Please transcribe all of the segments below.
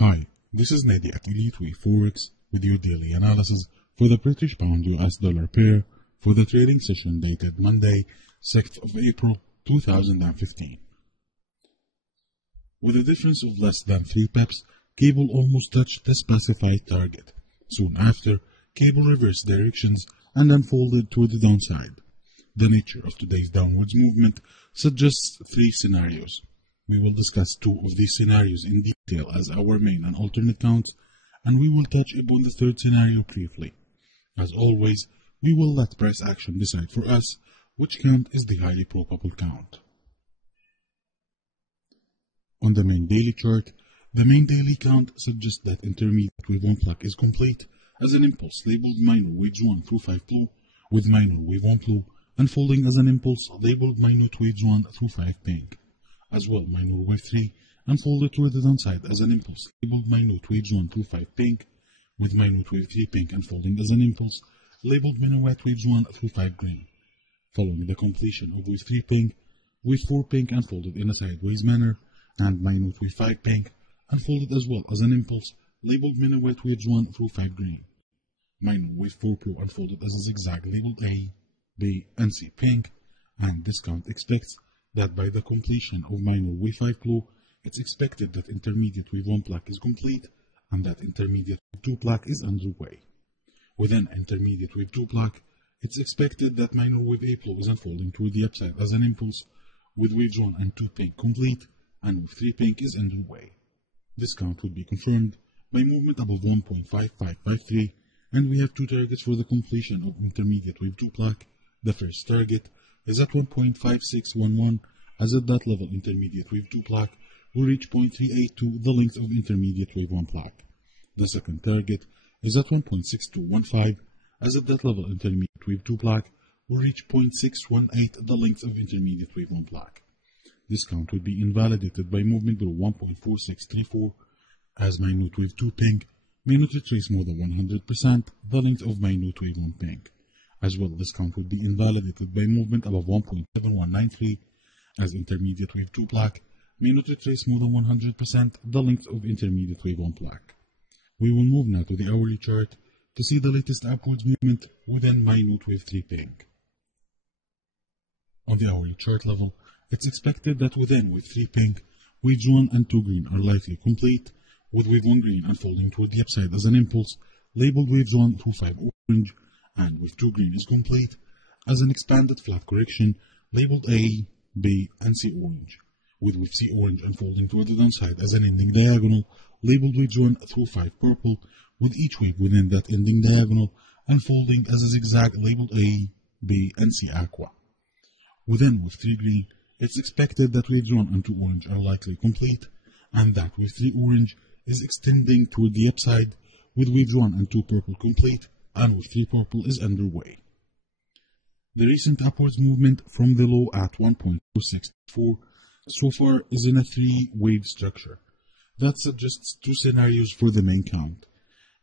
Hi, this is Nadi at Elliott Forex with your daily analysis for the British Pound US Dollar pair for the trading session dated Monday, 6th of April 2015. With a difference of less than 3 pips, cable almost touched the specified target. Soon after, cable reversed directions and unfolded to the downside. The nature of today's downwards movement suggests 3 scenarios. We will discuss 2 of these scenarios in detail as our main and alternate counts, and we will touch upon the 3rd scenario briefly. As always, we will let price action decide for us which count is the highly probable count. On the main daily chart, the main daily count suggests that intermediate wave 1 block is complete as an impulse labeled minor waves 1 through 5 blue, with minor wave 1 blue unfolding as an impulse labeled minute waves 1 through 5 pink. As well, minor wave 3 unfolded toward the downside as an impulse labeled minute waves 1 through 5 pink, with minute wave 3 pink unfolding as an impulse labeled minute waves 1 through 5 green. Following the completion of wave 3 pink, wave 4 pink unfolded in a sideways manner, and minute wave 5 pink unfolded as well as an impulse labeled minute waves 1 through 5 green. Minor wave 4 blue unfolded as a zigzag labeled A, B, and C pink, and this count expects that by the completion of minor wave 5 blue, it's expected that intermediate wave 1 block is complete and that intermediate wave 2 block is underway. Within intermediate wave 2 block, it's expected that minor wave 8 blue is unfolding toward the upside as an impulse, with waves 1 and 2 pink complete and wave 3 pink is underway. This count would be confirmed by movement above 1.5553, and we have 2 targets for the completion of intermediate wave 2 block. The first target is at 1.5611, as at that level intermediate wave 2 block will reach 0.382, the length of intermediate wave 1 block. The second target is at 1.6215, as at that level intermediate wave 2 block will reach 0.618, the length of intermediate wave 1 block. This count will be invalidated by movement below 1.4634, as minute wave 2 pink may not retrace more than 100% the length of minute wave 1 pink. As well, this count would be invalidated by movement above 1.7193, as intermediate wave 2 block may not retrace more than 100% the length of intermediate wave 1 block. We will move now to the hourly chart to see the latest upwards movement within minute wave 3 pink. On the hourly chart level, it's expected that within wave 3 pink, waves 1 and 2 green are likely complete, with wave 1 green unfolding toward the upside as an impulse, labeled waves 1 through 5 orange, and wave 2 green is complete as an expanded flat correction, labeled A, B, and C orange, with wave C orange unfolding toward the downside as an ending diagonal, labeled waves 1 through 5 purple, with each wave within that ending diagonal unfolding as a zigzag labeled A, B, and C aqua. Within wave 3 green, it's expected that waves 1 and 2 orange are likely complete, and that wave 3 orange is extending toward the upside, with waves 1 and 2 purple complete, and wave 3 purple is underway. The recent upwards movement from the low at 1.464 so far is in a 3-wave structure. That suggests 2 scenarios for the main count.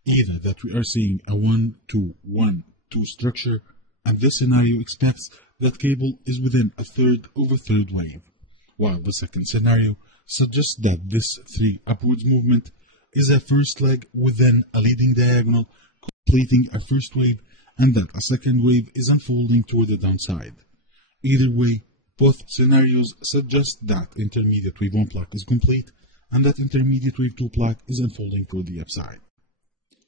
Either that we are seeing a 1-2-1-2 structure, and this scenario expects that cable is within a third of a 3rd wave, while the second scenario suggests that this 3 upwards movement is a first leg within a leading diagonal completing a first wave, and that a second wave is unfolding toward the downside. Either way, both scenarios suggest that intermediate wave 1 block is complete and that intermediate wave 2 block is unfolding toward the upside.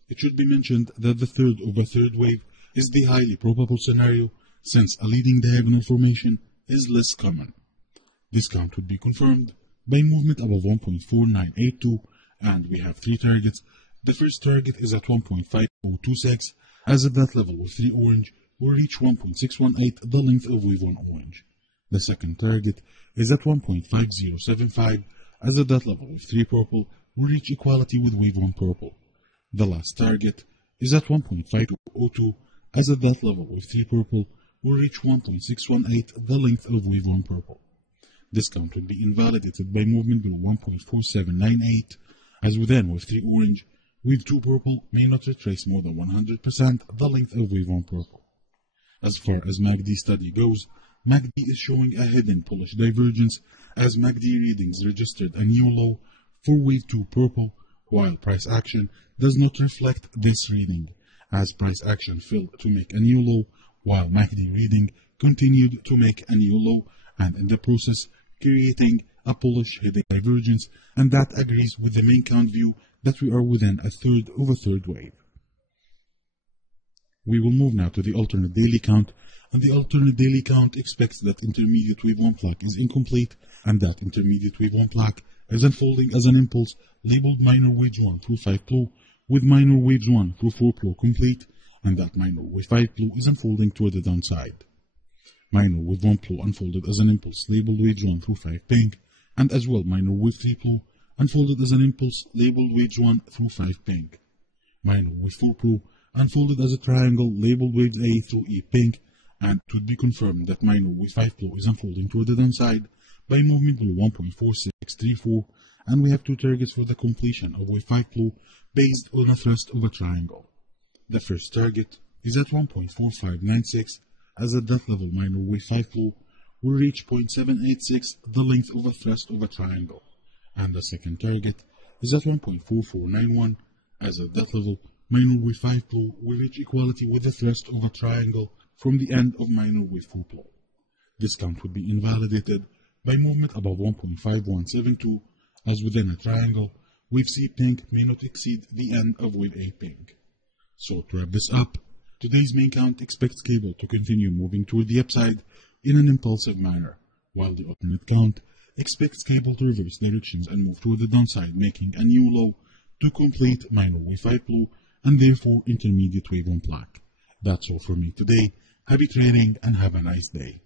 It should be mentioned that the third of a 3rd wave is the highly probable scenario, since a leading diagonal formation is less common. This count would be confirmed by movement above 1.4982, and we have 3 targets. The first target is at 1.5026, as at that level wave 3 orange will reach 1.618, the length of wave 1 orange. The second target is at 1.5075, as at that level wave 3 purple will reach equality with wave 1 purple. The last target is at 1.5202, as at that level wave 3 purple will reach 1.618, the length of wave 1 purple. This count will be invalidated by movement below 1.4798, as within wave 3 orange, wave 2 purple may not retrace more than 100% the length of wave 1 purple. As far as MACD study goes, MACD is showing a hidden bullish divergence as MACD readings registered a new low for wave 2 purple while price action does not reflect this reading, as price action failed to make a new low, while MACD reading continued to make a new low, and in the process creating a bullish heading divergence, and that agrees with the main count view that we are within a third of a third wave. We will move now to the alternate daily count, and the alternate daily count expects that intermediate wave 1 block is incomplete, and that intermediate wave 1 block is unfolding as an impulse labeled minor wave 1 through 5 flow, with minor waves 1 through 4 flow complete, and that minor wave 5 flow is unfolding toward the downside. Minor wave 1 flow unfolded as an impulse labeled waves 1 through 5 pink, and as well minor wave 3 flow unfolded as an impulse labeled waves 1 through 5 pink. Minor wave 4 flow unfolded as a triangle labeled waves A through E pink, and it would be confirmed that minor wave 5 flow is unfolding toward the downside by movement below 1.4634, and we have two targets for the completion of wave 5 flow based on a thrust of a triangle. The first target is at 1.4596, as at that level minor wave 5 flow will reach 0.786, the length of a thrust of a triangle, and the second target is at 1.4491, as at that level minor wave 5 flow will reach equality with the thrust of a triangle from the end of minor wave 4 flow. This count would be invalidated by movement above 1.5172, as within a triangle, wave C pink may not exceed the end of wave A pink. So to wrap this up, today's main count expects cable to continue moving toward the upside in an impulsive manner, while the alternate count expects cable to reverse directions and move toward the downside, making a new low to complete minor wave 5 flow and therefore intermediate wave 1 block. That's all for me today. Happy trading and have a nice day.